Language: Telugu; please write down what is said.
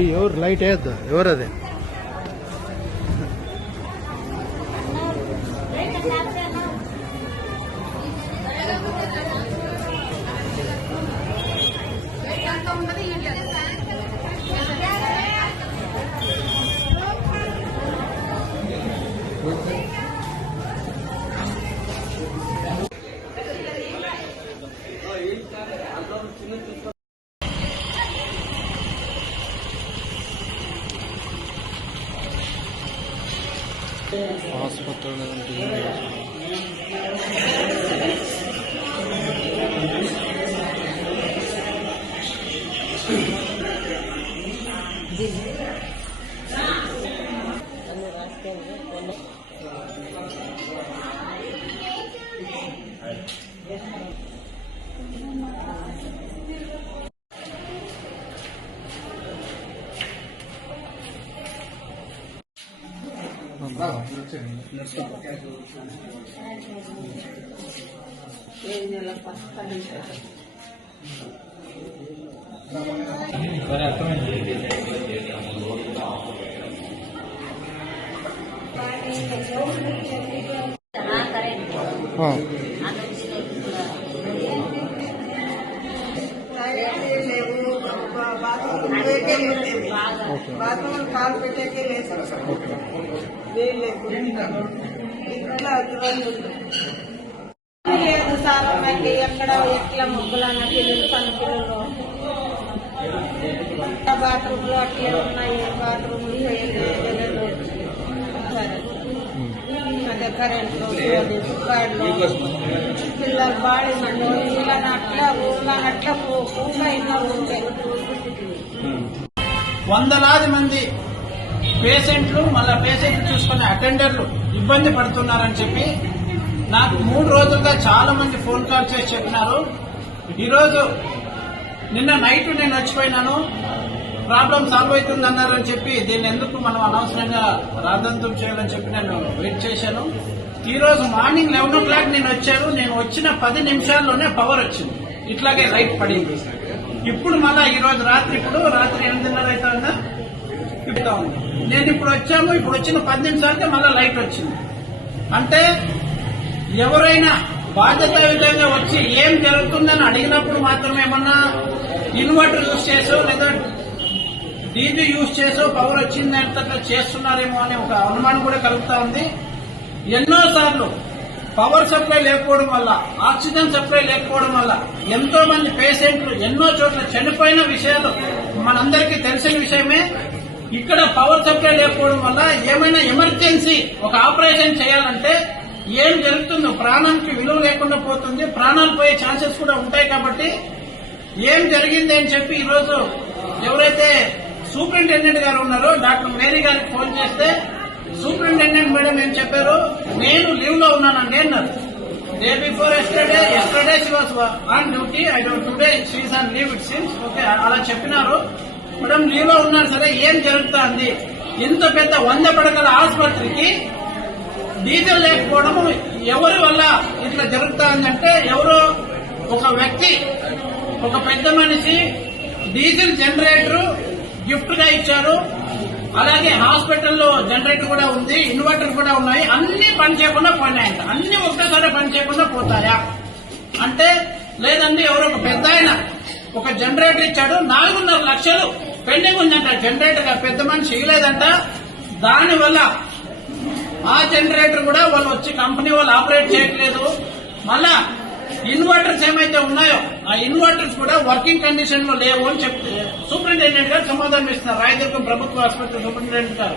ఎవరు లైట్ వేయద్దు, ఎవరు అదే ఆసుపత్రిలో బాత్రూమ్ కాలు పెట్టేకే లేదు సార్ అమ్మాయికి ఎక్కడ ఎట్లా ముగ్గులు అన్న పిల్లలు పని పిల్లలు బాత్రూమ్ లో అట్లే ఉన్నాయి. బాత్రూమ్ అదే కరెంట్ పిల్లలు బాడీ ఊళ్ళని అట్లా కూడా ఇంకా ఉంటే వందలాది మంది పేషెంట్లు మళ్ళా పేషెంట్లు చూసుకునే అటెండర్లు ఇబ్బంది పడుతున్నారని చెప్పి నాకు 3 రోజులుగా చాలా మంది ఫోన్ కాల్ చేసి చెప్పినారు. ఈరోజు నిన్న నైట్ నేను వచ్చిపోయినాను, ప్రాబ్లం సాల్వ్ అవుతుందన్నారని చెప్పి దీన్ని ఎందుకు మనం అనవసరంగా రాద్ధాంతం చేయాలని చెప్పి నేను వెయిట్ చేశాను. ఈ రోజు మార్నింగ్ 11 o'clock నేను వచ్చాను. నేను వచ్చిన 10 నిమిషాల్లోనే పవర్ వచ్చింది, ఇట్లాగే లైట్ పడింది. ఇప్పుడు మళ్ళా ఈ రోజు రాత్రి 8:30 అవుతుందా ఇప్పుతా ఉంది. నేను ఇప్పుడు వచ్చాము, ఇప్పుడు వచ్చిన 10 నిమిషాలకే మళ్ళా లైట్ వచ్చింది. అంటే ఎవరైనా బాధ్యతాయుతంగా వచ్చి ఏం జరుగుతుందని అడిగినప్పుడు మాత్రమే ఏమన్నా ఇన్వర్టర్ యూజ్ చేసో లేదా డీజీ యూజ్ చేసో పవర్ వచ్చిందంటే చేస్తున్నారేమో అనే ఒక అనుమానం కూడా కలుగుతా ఉంది. ఎన్నోసార్లు పవర్ సప్లై లేకపోవడం వల్ల, ఆక్సిజన్ సప్లై లేకపోవడం వల్ల ఎంతో మంది పేషెంట్లు ఎన్నో చోట్ల చనిపోయిన విషయాలు మనందరికీ తెలిసిన విషయమే. ఇక్కడ పవర్ సప్లై లేకపోవడం వల్ల ఏమైనా ఎమర్జెన్సీ ఒక ఆపరేషన్ చేయాలంటే ఏం జరుగుతుందో ప్రాణానికి విలువ లేకుండా పోతుంది, ప్రాణాలు పోయే ఛాన్సెస్ కూడా ఉంటాయి. కాబట్టి ఏం జరిగింది అని చెప్పి ఈరోజు ఎవరైతే సూపరింటెండెంట్ గారు ఉన్నారో డాక్టర్ మేరీ గారికి ఫోన్ చేస్తే సూపరింటెండెంట్ మేడం ఏం చెప్పారు, నేను లీవ్ లో ఉన్నానండి అన్నారు. Day before yesterday she was on duty, today she is on leave it seems. Okay, అలా చెప్పినారు. మేడం లీవ్ లో ఉన్నారు, సరే ఏం జరుగుతుంది? ఇంత పెద్ద 100 పడకల ఆసుపత్రికి డీజిల్ లేకపోవడం ఎవరి వల్ల ఇట్లా జరుగుతుందంటే, ఎవరో ఒక వ్యక్తి, ఒక పెద్ద మనిషి డీజిల్ జనరేటర్ గిఫ్ట్ గా ఇచ్చారు. అలాగే హాస్పిటల్లో జనరేటర్ కూడా ఉంది, ఇన్వర్టర్ కూడా ఉన్నాయి. అన్ని పని చేయకుండా పోయినాయంట. అన్ని ఒక్కసారి పని చేయకుండా పోతాయా అంటే లేదండి, ఎవరో ఒక పెద్ద ఆయన ఒక జనరేటర్ ఇచ్చాడు, 4.5 లక్షలు పెండింగ్ ఉందంట జనరేటర్. పెద్ద మనిషి ఇవ్వలేదంట. దానివల్ల ఆ జనరేటర్ కూడా వాళ్ళు వచ్చి కంపెనీ వాళ్ళు ఆపరేట్ చేయట్లేదు. మళ్ళా ఇన్వర్టర్స్ ఏమైతే ఉన్నాయో ఆ ఇన్వర్టర్స్ కూడా వర్కింగ్ కండిషన్ లో లేవు అని చెప్తే సూపరింటెండెంట్ గారు సమాధానం ఇస్తున్నారు. రాయదుర్గం ప్రభుత్వ ఆసుపత్రి సూపరింటెండెంట్ గారు